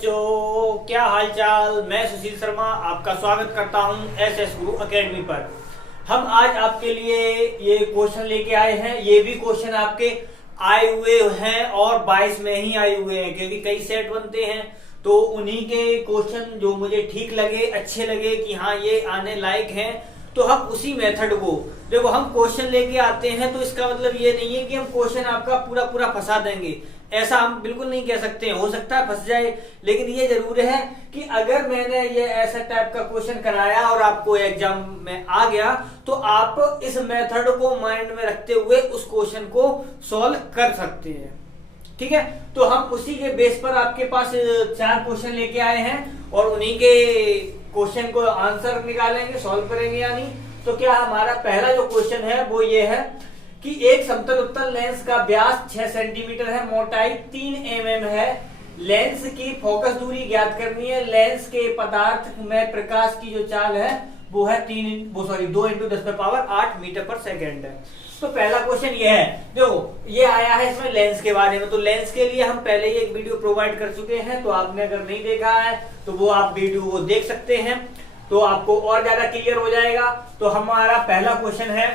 बच्चों, क्या हालचाल। मैं सुशील शर्मा आपका स्वागत करता हूं एसएस गुरु एकेडमी पर। हम आज आपके लिए ये क्वेश्चन लेके आए हैं। ये भी क्वेश्चन आपके आए हुए हैं और 22 में ही आए हुए हैं, क्योंकि कई सेट बनते हैं तो उन्हीं के क्वेश्चन जो मुझे ठीक लगे, अच्छे लगे कि हाँ ये आने लायक हैं, तो हम उसी मेथड को देखो। हम क्वेश्चन लेके आते हैं तो इसका मतलब ये नहीं है कि हम क्वेश्चन आपका पूरा पूरा फंसा देंगे, ऐसा हम बिल्कुल नहीं कह सकते हैं। हो सकता है फंस जाए, लेकिन ये जरूर है कि अगर मैंने ये ऐसा टाइप का क्वेश्चन कराया और आपको एग्जाम में आ गया तो आप इस मेथड को माइंड में रखते हुए उस क्वेश्चन को सॉल्व कर सकते हैं। ठीक है, तो हम उसी के बेस पर आपके पास 4 क्वेश्चन लेके आए हैं और उन्हीं के क्वेश्चन को आंसर निकालेंगे, सॉल्व करेंगे यानी। तो क्या हमारा पहला जो क्वेश्चन है वो ये है कि एक समतल उत्तल लेंस का व्यास 6 सेंटीमीटर है, मोटाई 3 mm है, लेंस की फोकस दूरी ज्ञात करनी है, लेंस के पदार्थ में प्रकाश की जो चाल है वो है 2 × 10⁸ मीटर पर सेकेंड है। तो पहला क्वेश्चन ये है, देखो ये आया है इसमें लेंस के बारे में। तो लेंस के लिए हम पहले ही एक वीडियो प्रोवाइड कर चुके हैं, तो आपने अगर नहीं देखा है तो वो आप वीडियो को देख सकते हैं, तो आपको और ज्यादा क्लियर हो जाएगा। तो हमारा पहला क्वेश्चन है,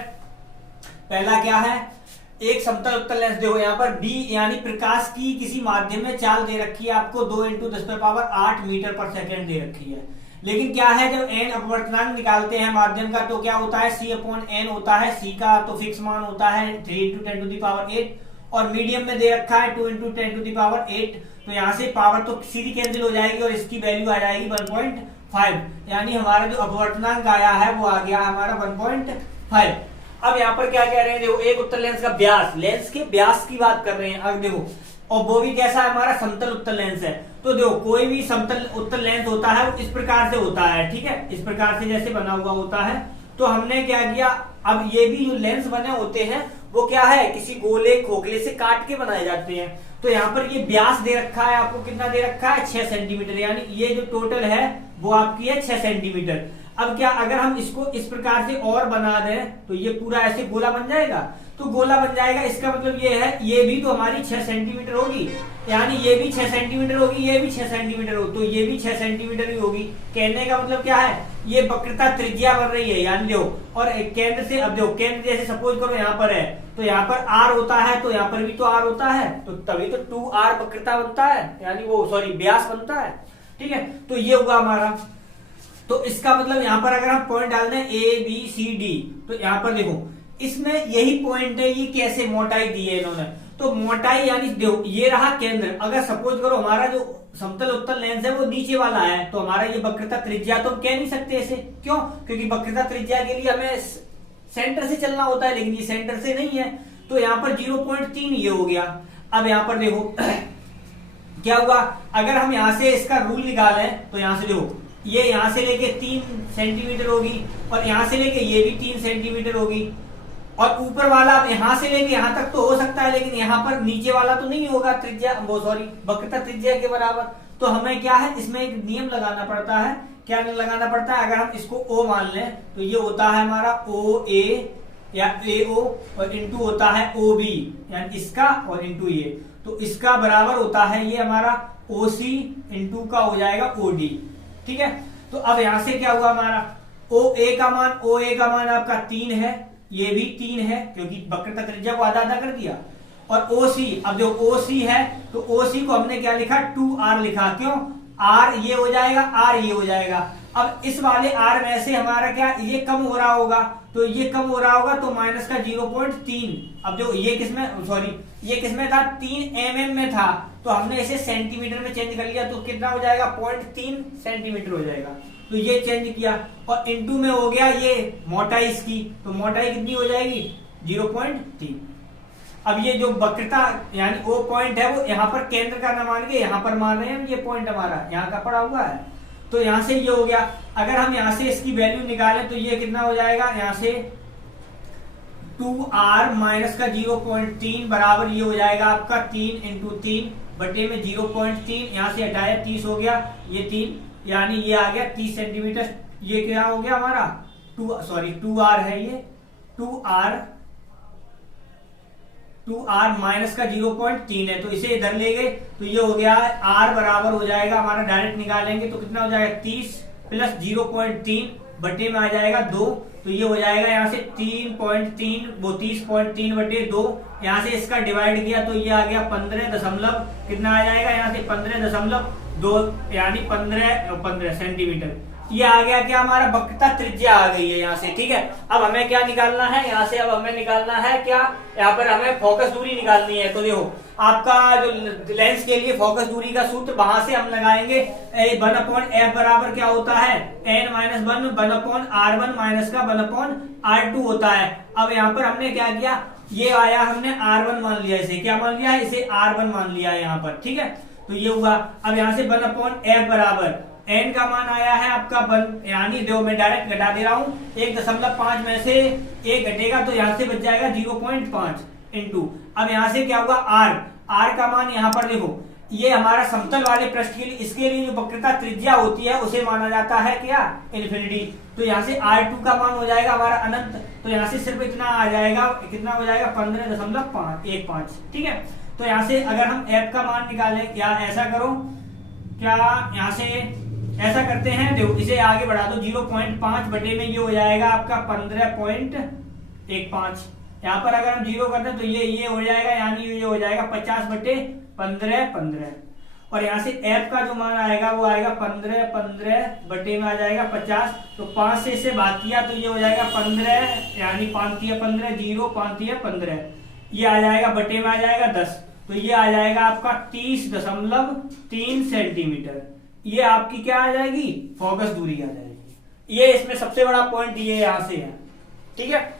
पहला क्या है, एक समतल उत्तल लेंस, देखो यहाँ पर बी यानी प्रकाश की किसी माध्यम में चाल दे रखी है आपको 2 × 10⁸ मीटर पर सेकेंड दे रखी है। लेकिन क्या है, जब n अपवर्तनांक निकालते हैं माध्यम का तो क्या होता है, c/n होता है। c का तो फिक्स मान होता है 3 × 10⁸, और मीडियम में दे रखा है 2 × 10⁸। तो यहाँ से पावर तो सीधी कैंसिल हो जाएगी और इसकी वैल्यू आ जाएगी 1.5, यानी हमारा जो अपवर्तनांक आया है वो आ गया हमारा 1.5। अब यहाँ पर क्या कह रहे हैं, देखो एक उत्तल लेंस का व्यास, लेंस के व्यास की बात कर रहे हैं। अब देखो, और वो भी कैसा है, हमारा समतल उत्तल लेंस है। तो देखो कोई भी समतल उत्तल लेंस होता है वो इस प्रकार से होता है, ठीक है, इस प्रकार से जैसे बना हुआ होता है। तो हमने क्या किया, अब ये भी जो लेंस बने होते हैं वो क्या है, किसी गोले खोखले से काट के बनाए जाते हैं। तो यहाँ पर ये व्यास दे रखा है आपको, कितना दे रखा है, 6 सेंटीमीटर, यानी ये जो टोटल है वो आपकी है 6 सेंटीमीटर। अब क्या, अगर हम इसको इस प्रकार से और बना दें तो ये पूरा ऐसे गोला बन जाएगा। तो गोला बन जाएगा, इसका मतलब ये है ये भी तो हमारी 6 सेंटीमीटर होगी, यानी ये भी 6 सेंटीमीटर होगी, ये भी 6 सेंटीमीटर होगी, तो ये भी 6 सेंटीमीटर ही होगी। कहने का मतलब क्या है, ये वक्रता त्रिज्या बन रही है, यानी देखो, और केंद्र से, अब देखो केंद्र जैसे सपोज करो यहाँ पर है तो यहाँ पर r होता है, तो यहाँ पर भी तो r होता है, तो तभी तो 2r वक्रता बनता है, यानी वो व्यास बनता है। ठीक है, तो ये हुआ हमारा। तो इसका मतलब यहाँ पर अगर हम पॉइंट डाल दें ABCD, तो यहाँ पर देखो इसमें यही पॉइंट है, ये कैसे मोटाई दी है इन्होंने। तो मोटाई यानी देखो ये रहा केंद्र। अगर सपोज करो हमारा जो समतल उत्तल लेंस है वो नीचे वाला है, तो हमारा ये वक्रता त्रिज्या तो हम कह नहीं सकते ऐसे, क्यों, क्योंकि वक्रता त्रिज्या के लिए हमें सेंटर से चलना होता है, लेकिन ये सेंटर से नहीं है। तो यहाँ पर 0.3 ये हो गया। अब यहाँ पर देखो क्या हुआ, अगर हम यहाँ से इसका रूल निकालें तो यहाँ से देखो ये यहाँ से लेके 3 सेंटीमीटर होगी, और यहाँ से लेके ये भी 3 सेंटीमीटर होगी, और ऊपर वाला यहाँ से लेके यहाँ तक तो हो सकता है, लेकिन यहाँ पर नीचे वाला तो नहीं होगा त्रिज्या, वो वक्रता त्रिज्या के बराबर। तो हमें क्या है, इसमें एक नियम लगाना पड़ता है। क्या लगाना पड़ता है, अगर हम इसको O मान लें तो ये होता है हमारा OA या AO, और इंटू होता है OB, यानी इसका और इंटू ये, तो इसका बराबर होता है ये हमारा OC इंटू का हो जाएगा OD। ठीक है, तो अब यहां से क्या हुआ, हमारा OA का मान आपका 3 है, ये भी 3 है, क्योंकि वक्रता त्रिज्या को आधा आधा कर दिया। और OC, अब जो OC है तो OC को हमने क्या लिखा, 2R लिखा, क्यों, R ये हो जाएगा, R ये हो जाएगा। अब इस वाले R में से हमारा क्या, ये कम हो रहा होगा, तो ये कम हो रहा होगा, तो माइनस का 0.3। अब जो ये किसमें था, 3 mm में था, तो हमने इसे सेंटीमीटर में चेंज कर लिया, तो कितना हो जाएगा, 0.3 सेंटीमीटर हो जाएगा। तो ये चेंज किया, और इंटू में हो गया ये मोटाई इसकी, तो मोटाई कितनी हो जाएगी, 0.3। अब ये जो वक्रता यानी O पॉइंट है वो यहाँ पर केंद्र का न मान के यहाँ पर मान रहे हैं, ये पॉइंट हमारा यहाँ का पड़ा हुआ है। तो यहाँ से ये हो गया। अगर हम यहाँ से इसकी वैल्यू निकालें तो ये कितना हो जाएगा, यहाँ से 2R माइनस का 0.3 बराबर ये हो जाएगा आपका 3 × 3 बटे में 0.3, यहाँ से हटाया 30 हो गया, ये 3, यानी ये आ गया 30 सेंटीमीटर। ये क्या हो गया हमारा 2R है, ये 2R 2r माइनस का 0.3 है, तो इसे इधर ले गए तो ये हो गया r बराबर हो जाएगा हमारा, डायरेक्ट निकालेंगे तो कितना हो जाएगा 30 प्लस 0.3 बटे में आ जाएगा 2, तो ये हो जाएगा यहाँ से 3.3 वो 30.3 बटे 2, यहाँ से इसका डिवाइड किया तो ये आ गया 15 दशमलव कितना आ जाएगा यहाँ से 15.2 यानी 15 सेंटीमीटर। ये आ गया क्या हमारा वक्रता त्रिज्या आ गई है यहाँ से, ठीक है। अब हमें क्या निकालना है यहाँ से, अब हमें निकालना है क्या, यहाँ पर हमें फोकस दूरी निकालनी है। तो देखो आपका जो लेंस के लिए फोकस दूरी का सूत्र वहां से हम लगाएंगे 1/f बराबर क्या होता है n-1 1/r1 माइनस का 1/r2 होता है। अब यहाँ पर हमने क्या किया, ये आया हमने r1 मान लिया, इसे क्या मान लिया, इसे r1 मान लिया है यहाँ पर, ठीक है। तो ये हुआ। अब यहाँ से 1/f बराबर n का मान आया है आपका 1, यानी जो मैं डायरेक्ट घटा दे रहा हूँ 1.5 में से 1 घटेगा तो यहाँ से बच जाएगा 0.5 इंटू, अब यहाँ से क्या होगा r का मान यहाँ पर देखो, ये हमारा समतल वाले पृष्ठ के लिए, इसके लिए जो वक्रता त्रिज्या होती है उसे माना जाता है क्या, इन्फिनिटी। तो यहाँ से r2 का मान हो जाएगा हमारा अनंत, तो यहाँ से सिर्फ इतना आ जाएगा, कितना हो जाएगा 15.15, ठीक है। तो यहाँ से अगर हम f का मान निकालें, या ऐसा करो क्या, यहाँ से ऐसा करते हैं, देखो इसे आगे बढ़ा दो 0.5 बटे में ये हो जाएगा आपका 15.15। यहाँ पर अगर हम 0 करते हैं तो ये हो जाएगा, यानी ये हो जाएगा 50 बटे 15। और यहाँ से f का जो मान आएगा वो आएगा 15 बटे में आ जाएगा 50, तो 5 से इसे भाग किया तो ये हो जाएगा 15, यानी 5 × 15 0, 5 × 15, ये आ जाएगा बटे में आ जाएगा 10, तो ये आ जाएगा आपका 30.3 सेंटीमीटर। ये आपकी क्या आ जाएगी, फोकस दूरी आ जाएगी। ये इसमें सबसे बड़ा पॉइंट ये यहाँ से है, ठीक है।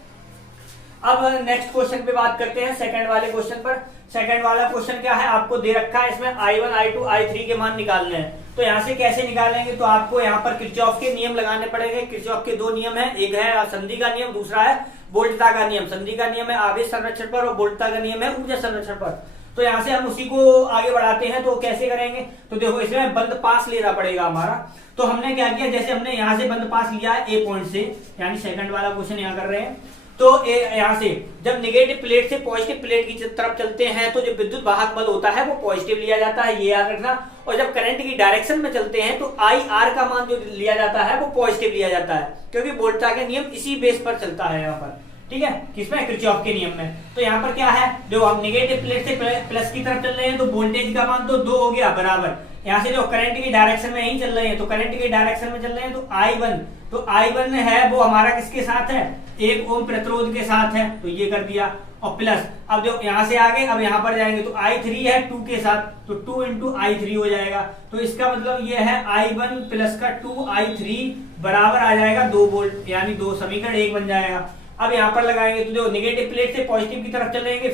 अब नेक्स्ट क्वेश्चन पे बात करते हैं, सेकंड वाले क्वेश्चन पर। सेकंड वाला क्वेश्चन क्या है, आपको दे रखा है इसमें I1 I2 I3 के मान निकालने हैं। तो यहाँ से कैसे निकालेंगे, तो आपको यहाँ पर किरचॉफ के नियम लगाने पड़ेंगे। किरचॉफ के 2 नियम है, एक है संधि का नियम, दूसरा है वोल्टता का नियम। संधि का नियम है आवेश संरक्षण पर और वोल्टता का नियम है ऊर्जा संरक्षण पर। तो यहाँ से हम उसी को आगे बढ़ाते हैं। तो कैसे करेंगे, तो देखो इसमें बंद पास लेना पड़ेगा हमारा। तो हमने क्या किया, जैसे हमने यहाँ से बंद पास लिया है ए पॉइंट से, यानी सेकंड वाला क्वेश्चन यहाँ कर रहे हैं। तो यहाँ से जब निगेटिव प्लेट से पॉजिटिव प्लेट की तरफ चलते हैं तो जो विद्युत वाहक बल होता है वो पॉजिटिव लिया जाता है, ये याद रखना। और जब करंट की डायरेक्शन में चलते हैं तो IR का मान जो लिया जाता है वो पॉजिटिव लिया जाता है, क्योंकि वोल्टता के नियम इसी बेस पर चलता है यहाँ पर, ठीक है, किसमें, किरचॉफ के नियम में। तो यहाँ पर क्या है, जो हम निगेटिव प्लेट से प्लस की तरफ चल रहे हैं तो वोल्टेज का मान तो 2 हो गया बराबर। यहाँ से जो करंट की डायरेक्शन में यही चल रहे हैं, तो करंट की डायरेक्शन में चल रहे हैं तो I1, तो I1 है वो हमारा किसके साथ है, 1 ओम प्रतिरोध के साथ है, तो ये कर दिया। और प्लस अब जो यहाँ से आगे, अब यहाँ पर जाएंगे तो I3 है 2 के साथ, तो 2 × I3 हो जाएगा। तो इसका मतलब ये है I1 प्लस का 2I3 बराबर आ जाएगा 2 वोल्ट, यानी 2 समीकरण 1 बन जाएगा। अब यहाँ पर लगाएंगे तो जो निगेटिव प्लेट से पॉजिटिव की तरफ चलेंगे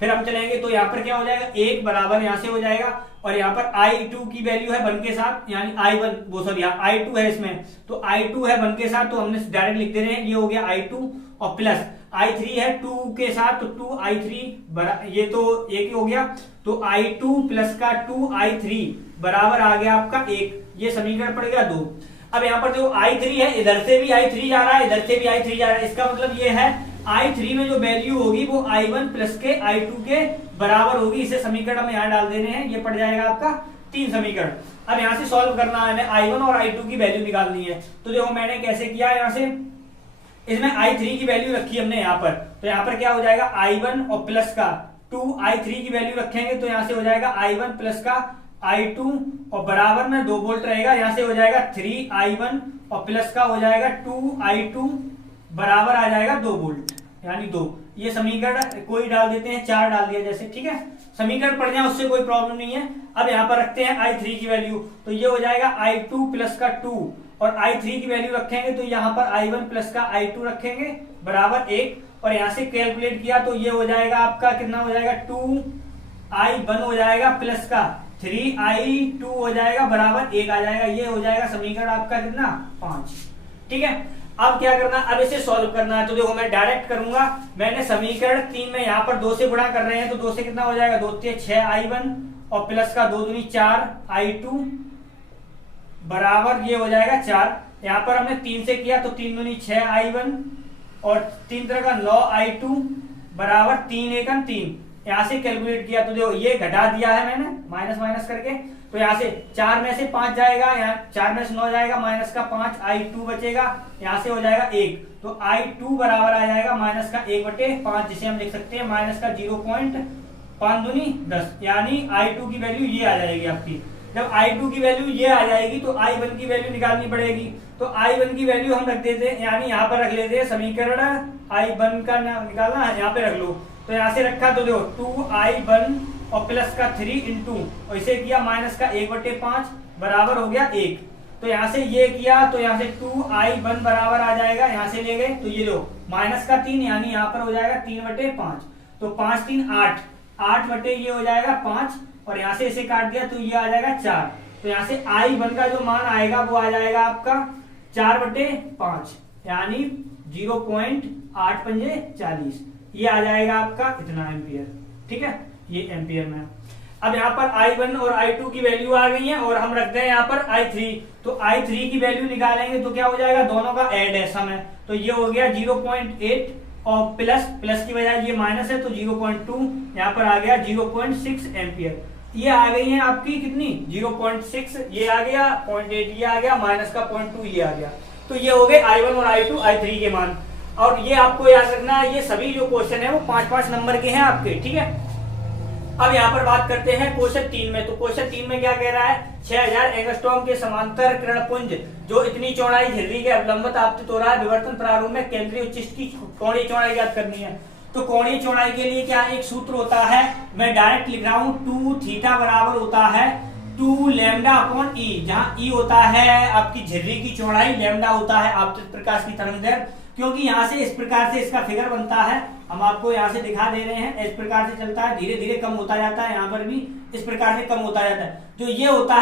फिर हम चलेंगे तो यहाँ पर क्या हो जाएगा, 1 बराबर यहाँ से हो जाएगा। और यहाँ पर I2 की वैल्यू है 1 के साथ, यानी I1 वो सॉरी I2 है इसमें, तो I2 है 1 के साथ, तो हमने डायरेक्ट लिख दे रहे हैं, ये हो गया I2। और प्लस I3 है 2 के साथ, तो 2I3 ये तो 1 हो गया, तो I2 प्लस का 2I3 बराबर आ गया आपका 1, ये समीकरण पड़ गया 2। अब यहाँ पर जो I3 है, इधर से भी I3 जा रहा है, इधर से भी I3 जा रहा है, इसका मतलब ये है I3 में जो वैल्यू होगी वो I1 प्लस के I2 के बराबर होगी। इसे समीकरण में यहाँ डाल देने हैं, ये पड़ जाएगा आपका 3 समीकरण। अब यहाँ से सॉल्व करना है, हमें I1 और I2 की वैल्यू निकालनी है। तो देखो मैंने कैसे किया, यहाँ से इसमें I3 की वैल्यू रखी हमने यहाँ पर, तो यहाँ पर क्या हो जाएगा I1 और प्लस का 2I3 की वैल्यू रखेंगे, तो यहाँ से हो जाएगा I1 प्लस का I2 और बराबर में 2 वोल्ट रहेगा, यहाँ से हो जाएगा 3I1 और प्लस का हो जाएगा 2I2 बराबर आ जाएगा 2 वोल्ट, यानी 2। ये समीकरण कोई डाल देते हैं, 4 डाल दिया जैसे, ठीक है, समीकरण पढ़ जाए उससे कोई प्रॉब्लम नहीं है। अब यहाँ पर रखते हैं I3 की वैल्यू, तो ये हो जाएगा I2 प्लस का 2 और I3 की वैल्यू रखेंगे तो यहाँ पर I1 प्लस का I2 रखेंगे बराबर 1, और यहाँ से कैलकुलेट किया तो ये हो जाएगा आपका कितना हो जाएगा 2I1 हो जाएगा प्लस का 3I2 हो जाएगा बराबर 1 आ जाएगा। ये हो जाएगा समीकरण आपका कितना 5, ठीक है। अब क्या करना, अब इसे सॉल्व करना है। तो देखो मैं डायरेक्ट करूंगा, मैंने समीकरण 3 में यहाँ पर 2 से गुणा कर रहे हैं, तो 2 से कितना हो जाएगा 2 × 6I1 और प्लस का 2 दूनी 4I2 बराबर ये हो जाएगा 4। यहाँ पर हमने 3 से किया तो 3 दूनी 6I1 और 3 तरह का 9I2 बराबर 3 एकम 3। यहाँ से कैलकुलेट किया तो देखो ये घटा दिया है मैंने माइनस माइनस करके, तो यहाँ से 4 में से 5 जाएगा, यहाँ 4 में से 9 जाएगा, माइनस का 5, I2 बचेगा, यहाँ से हो जाएगा 1, तो I2 बराबर आ जाएगा माइनस का 1/5, जिसे हम लिख सकते हैं माइनस का 0.5 दूनी 10, यानी I2 की वैल्यू ये आ जाएगी आपकी। जब I2 की वैल्यू ये आ जाएगी तो I1 की वैल्यू निकालनी पड़ेगी, तो I1 की वैल्यू हम रख देते हैं, यानी यहाँ पर रख लेते हैं समीकरण I1 का निकालना है, यहाँ पे रख लो, तो यहाँ से रखा तो देखो 2I1 और प्लस का 3 इंटू और इसे किया माइनस का 1/5 बराबर हो गया 1, तो यहाँ से ये किया तो यहाँ से 2I1 बराबर आ जाएगा, यहाँ से ले गए तो ये लो माइनस का 3 यानी यहाँ पर हो जाएगा 3/5, तो 5 3 8, 8 बटे ये हो जाएगा 5 और यहाँ से इसे काट दिया तो ये आ जाएगा 4, तो यहाँ से I1 का जो मान आएगा वो आ जाएगा आपका 4/5 यानी 0.8 पंजे 40, ये आ जाएगा आपका इतना एम्पियर। ठीक है, ये एम्पियर में। अब यहाँ पर I1 और I2 की वैल्यू आ गई है और हम रख दें यहाँ पर I3, तो I3 की वैल्यू निकालेंगे तो क्या हो जाएगा, दोनों का ऐड है सम है, तो ये हो गया 0.8 और प्लस की बजाय ये माइनस है तो 0.2, यहाँ पर आ गया 0.6 एम्पियर। ये आ गई है आपकी कितनी 0.6, ये आ गया 0.8, ये आ गया माइनस का 0.2, ये आ गया, तो ये हो गए I1 और I2 I3 के मान। और ये आपको याद रखना है, ये सभी जो क्वेश्चन है वो 5-5 नंबर के हैं आपके। ठीक है, अब यहाँ पर बात करते हैं क्वेश्चन 3 में, तो क्वेश्चन 3 में क्या कह रहा है, 6000 एंगस्ट्रॉम के समांतर किरणपुंज जो इतनी चौड़ाई झिल्ली के अवलंबित आपतित हो रहा है, विवर्तन प्रारूप में केंद्रीय उच्चिष्ट की कोणीय चौड़ाई ज्ञात करनी है। तो कोणीय चौड़ाई के लिए क्या एक सूत्र होता है, मैं डायरेक्ट लिख रहा हूँ, 2 थीटा बराबर होता है 2 लैम्डा अपॉन ई, जहाँ ई होता है आपकी झिल्ली की चौड़ाई, लैम्डा होता है आपतित प्रकाश की तरंग दैर्घ्य। क्योंकि यहाँ से इस प्रकार से इसका फिगर बनता है, हम आपको यहाँ से दिखा दे रहे हैं, इस प्रकार से चलता है, धीरे धीरे कम होता जाता है, यहाँ पर भी इस प्रकार से कम होता जाता है। जो ये होता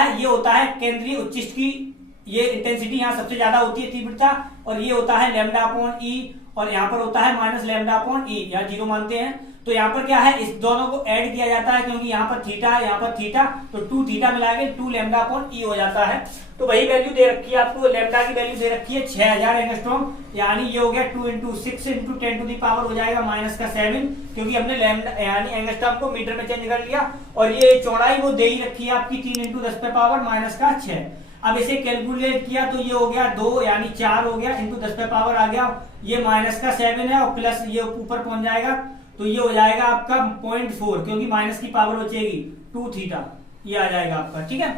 है केंद्रीय उच्चिष्ट की, ये इंटेंसिटी यहाँ सबसे ज्यादा होती है तीव्रता, और ये होता है लैम्डा अपॉन ई, और यहाँ पर होता है माइनस लैम्डा अपॉन ई, यहाँ 0 मानते हैं। तो यहाँ पर क्या है, इस दोनों को ऐड किया जाता है, क्योंकि यहाँ पर थीटा है, यहाँ पर थीटा, तो 2 थीटा मिला के 2 लैम्डा अपॉन ई हो जाता है। तो वही वैल्यू दे रखी है आपको, लैम्डा की वैल्यू दे रखी है 6000 एंगस्ट्रॉम, यानी ये हो गया 2 × 6 × 10 टू दी पावर हो जाएगा माइनस का 7, क्योंकि हमने लैम्डा यानी एंगस्ट्रॉम को मीटर में चेंज कर लिया, और ये चौड़ाई वो दे ही रखी है आपकी 3 × 10 पे पावर माइनस का 6। अब इसे कैलकुलेट किया तो ये हो गया 2 यानी 4 हो गया, इंटू 10 पे पावर आ गया, ये माइनस का 7 है और प्लस ये ऊपर पहुंच जाएगा, तो ये हो जाएगा आपका 0.4, क्योंकि माइनस की पावर बचेगी 2 थीटा, ये आ जाएगा आपका। ठीक है,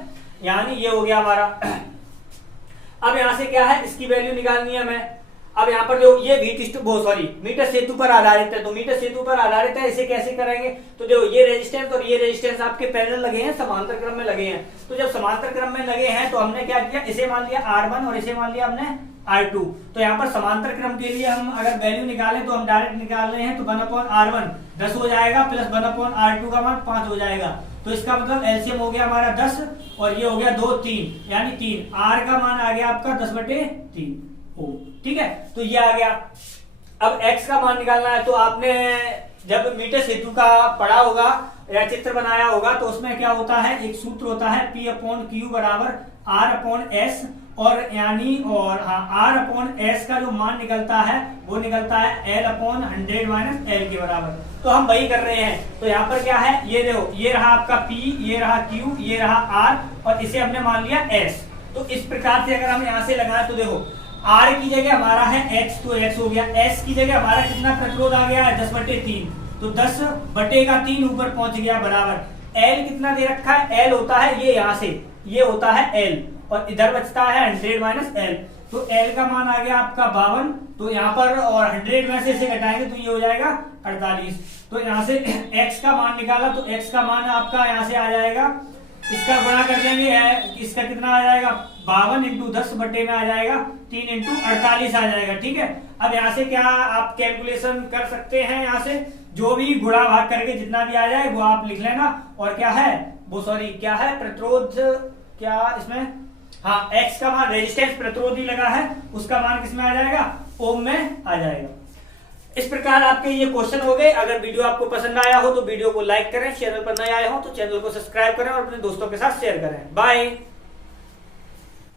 यानी ये हो गया हमारा। अब यहाँ से क्या है, इसकी वैल्यू निकालनी है हमें। अब यहाँ पर जो ये मीटर सेतु पर आधारित है, तो मीटर सेतु पर आधारित है, इसे कैसे करेंगे, तो देखो ये रेजिस्टेंस और ये रेजिस्टेंस आपके पैरेलल लगे हैं, समांतर क्रम में लगे हैं। तो जब समांतर क्रम में लगे हैं तो हमने क्या किया, इसे मान लिया R1 और इसे मान लिया हमने R2। तो यहाँ पर समांतर क्रम के लिए हम अगर वैल्यू निकालें तो हम डायरेक्ट निकाल रहे हैं, तो 1/R1 10 हो जाएगा, प्लस 1/R2 का मान 5 हो जाएगा, तो इसका मतलब एलसीएम हो गया हमारा 10 और ये हो गया 2 3 यानी 3, R का मान आ गया आपका 10/3 ओ। ठीक है, तो ये आ गया। अब x का मान निकालना है, तो आपने जब मीटर सेतु का पढ़ा होगा या चित्र बनाया होगा तो उसमें क्या होता है, एक सूत्र होता है P/Q बराबर R/S, और यानी R/S का जो मान निकलता है वो निकलता है L/100 - L के बराबर। तो हम वही कर रहे हैं। तो यहाँ पर क्या है, ये देखो, ये रहा आपका P, ये रहा Q, ये रहा R, और इसे हमने मान लिया S। तो इस प्रकार से अगर हम यहाँ से लगाए तो देखो R की जगह हमारा है X, तो X हो गया, S की जगह हमारा कितना प्रतिरोध आ गया है 10/3, तो 10/3 ऊपर पहुंच गया बराबर। L कितना दे रखा है, L होता है ये यहाँ से, ये होता है L, और इधर बचता है 100 - L, तो L का मान आ गया आपका 52, तो यहाँ पर और 100 में से इसे घटाएंगे तो ये हो जाएगा 48। तो यहाँ से X का मान निकाला, तो X का मान आपका यहाँ से आ जाएगा, इसका गुणा कर देंगे, इसका कितना आ जाएगा 52 × 10 बटे में आ जाएगा 3 × 48 आ जाएगा। ठीक है, अब यहाँ से क्या आप कैलकुलेशन कर सकते हैं, यहाँ से जो भी गुणा भाग करके जितना भी आ जाए वो आप लिख लेना। और क्या है वो, क्या है प्रतिरोध, क्या इसमें, हाँ X का मान रेजिस्टेंस प्रतिरोध ही लगा है, उसका मान किसमें आ जाएगा, ओम में आ जाएगा। इस प्रकार आपके ये क्वेश्चन हो गए। अगर वीडियो आपको पसंद आया हो तो वीडियो को लाइक करें, चैनल पर नए आए हो तो चैनल को सब्सक्राइब करें और अपने दोस्तों के साथ शेयर करें। बाय।